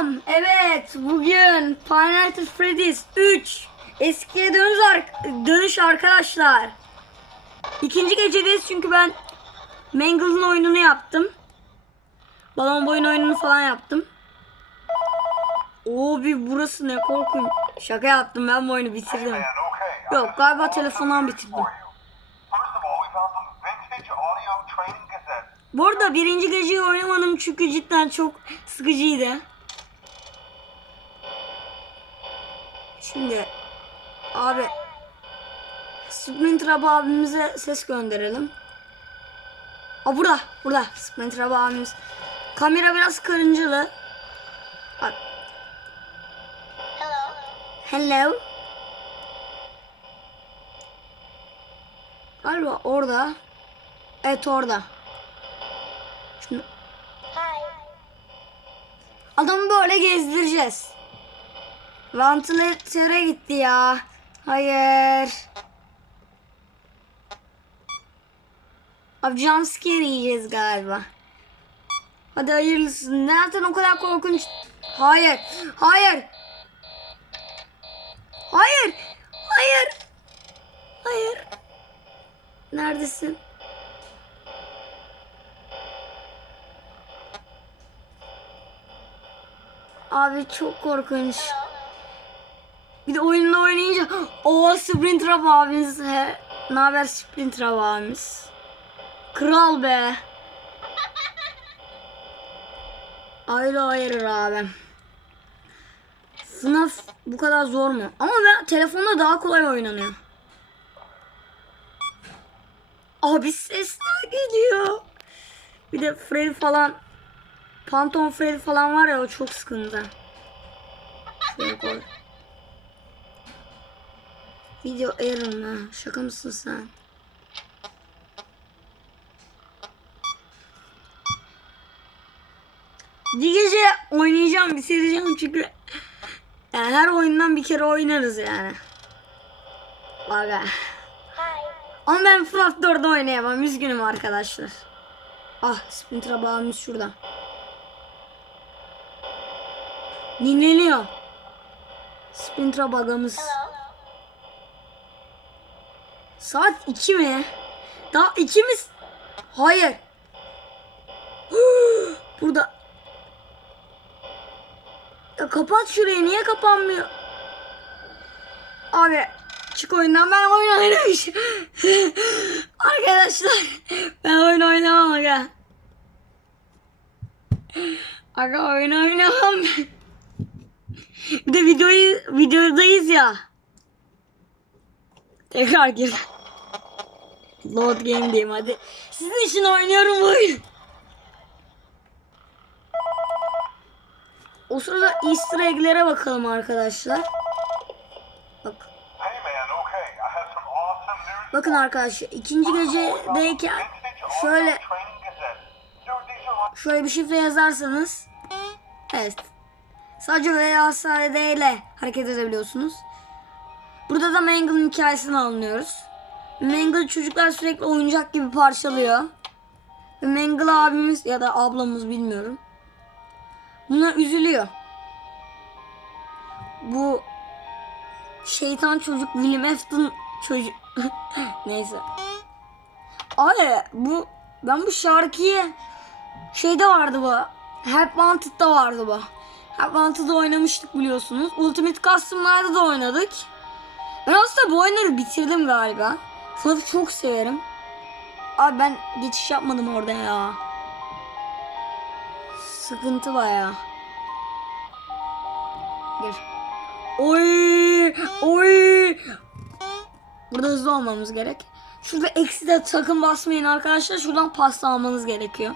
Selam. Evet, bugün Final Nights at Freddy's 3 eskiye dönüş, ar- dönüş arkadaşlar. İkinci gecedeyiz çünkü ben Mangle'ın oyununu yaptım. Balon boyun oyununu falan yaptım. Oo bir burası ne korkunç. Şaka yaptım ben bu oyunu bitirdim. Yok galiba telefondan bitirdim. Bu arada birinci geceyi oynamadım çünkü cidden çok sıkıcıydı. Şimdi abi Splinter Ab abimize ses gönderelim. Aa burada, burada Splinter Ab abimiz. Kamera biraz karıncalı. Bak. Hello. Galiba orada. Evet orada. Şimdi Adamı böyle gezdireceğiz. Vantilatöre gitti ya. Hayır. Abi jumpscare yiyeceğiz galiba. Hadi hayırlısı. Nereden o kadar korkunç? Hayır. Hayır. Hayır. Hayır. Hayır. Neredesin? Abi çok korkunç. Bir de oyunda oynayınca o Sprinter Up abimiz. He. Ne haber Sprinter Up abimiz? Kral be. Ayrı ayrı abi. FNAF bu kadar zor mu? Ama ben telefonda daha kolay oynanıyor. Abi sesler geliyor. Bir de Freddy falan Phantom Freddy falan var ya o çok sıkıntı. Şuraya koy. Video Aaron ha. Şaka mısın sen? Bir gece oynayacağım, bitireceğim çünkü yani her oyundan bir kere oynarız yani. Valla. Ama ben FNAF 4'de oynayamam. Üzgünüm arkadaşlar. Ah Splinter'a bağımız şurada. Dinleniyor. Splinter'a bağımız. Saat 2 mi? Daha 2 mi? Hayır. Burada. Ya kapat şurayı. Niye kapanmıyor? Abi çık oyundan ben oyun oynamışım. Arkadaşlar ben oyun oynamam aga. Aga oyun oynamam. Bir de videoyu videodayız ya. Tekrar gir. Load game diyeyim hadi. Sizin için oynuyorum bu oyunu. O sırada easter egg'lere bakalım arkadaşlar. Bak. Bakın arkadaşlar ikinci gecedeyken Vintage şöyle şöyle bir şifre yazarsanız evet sadece VASD ile hareket edebiliyorsunuz. Burada da Mangle'ın hikayesini anlıyoruz. Mangle çocuklar sürekli oyuncak gibi parçalıyor. Ve Mangle abimiz ya da ablamız bilmiyorum. Buna üzülüyor. Bu şeytan çocuk William Afton çocuk neyse. Abi bu ben bu şarkıyı şeyde vardı bu. Help Wanted'da vardı bu. Help Wanted'da oynamıştık biliyorsunuz. Ultimate Custom'larda da oynadık. Ben aslında bu oyunları bitirdim galiba. FNAF'ı çok severim. Abi ben geçiş yapmadım orada ya. Sıkıntı baya. Gir. Oy! Oy! Burada hızlı olmamız gerek. Şurada eksi de takım basmayın arkadaşlar. Şuradan pasta almanız gerekiyor.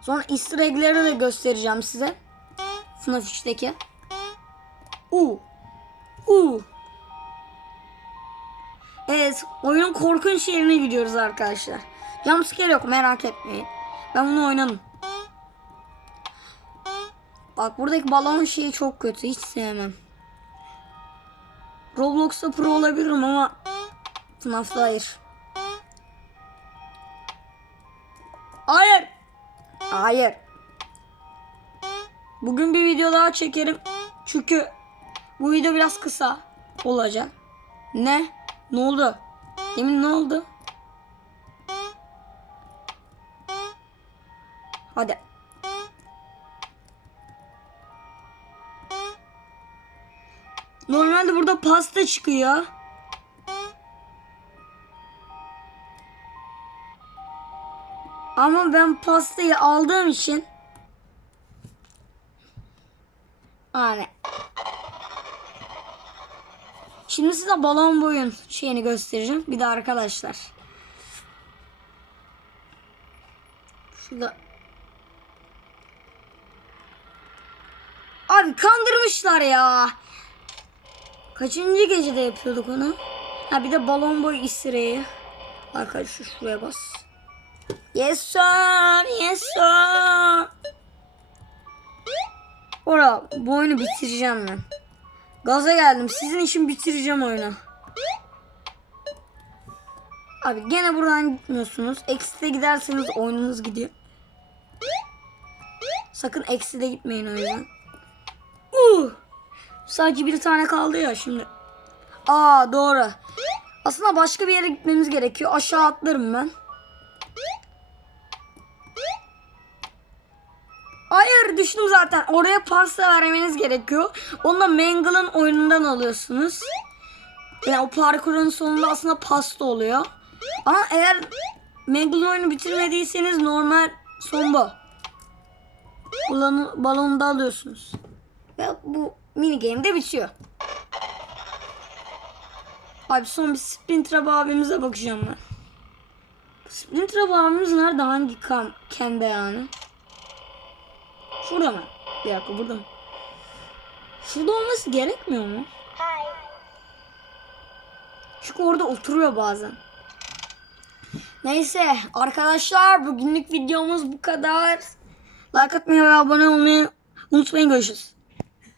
Sonra easter egg'leri de göstereceğim size. FNAF 3'teki. Uuu. Uuu. Evet, oyunun korkunç yerine gidiyoruz arkadaşlar. Jumpscare yok merak etmeyin. Ben bunu oynadım. Bak buradaki balon şeyi çok kötü. Hiç sevmem. Roblox'ta pro olabilirim ama FNAF'ta hayır. Hayır. Hayır. Bugün bir video daha çekerim. Çünkü bu video biraz kısa olacak. Ne? Ne oldu? Emin ne oldu? Hadi. Normalde burada pasta çıkıyor. Ama ben pastayı aldığım için yani Şimdi size balon boyun şeyini göstereceğim. Bir de arkadaşlar. Şurada. Abi kandırmışlar ya. Kaçıncı gecede yapıyorduk onu? Ha bir de balon boy istireyi. Arkadaşlar şuraya bas. Yes sir, yes sir. Ora bu bitireceğim ben. Gaza geldim. Sizin için bitireceğim oyunu. Abi gene buradan gitmiyorsunuz. Eksi'de giderseniz oyununuz gidiyor. Sakın Eksi'de gitmeyin o. Uh! Sadece bir tane kaldı ya şimdi. Aa doğru. Aslında başka bir yere gitmemiz gerekiyor. Aşağı atlarım ben. Hayır düştüm zaten. Oraya pasta vermeniz gerekiyor. Onu da Mangle'ın oyunundan alıyorsunuz. Yani o parkurun sonunda aslında pasta oluyor. Ama eğer Mangle'ın oyunu bitirmediyseniz normal son bu. Balonu, balonu da alıyorsunuz. Ve bu mini game de bitiyor. Abi son bir Splinter abimize bakacağım ben. Splinter abimiz nerede? Hangi kam kende yani? Şurada mı? Bir dakika burada mı? Şurada olması gerekmiyor mu? Çünkü orada oturuyor bazen. Neyse arkadaşlar bugünlük videomuz bu kadar. Like atmayı ve abone olmayı unutmayın. Görüşürüz.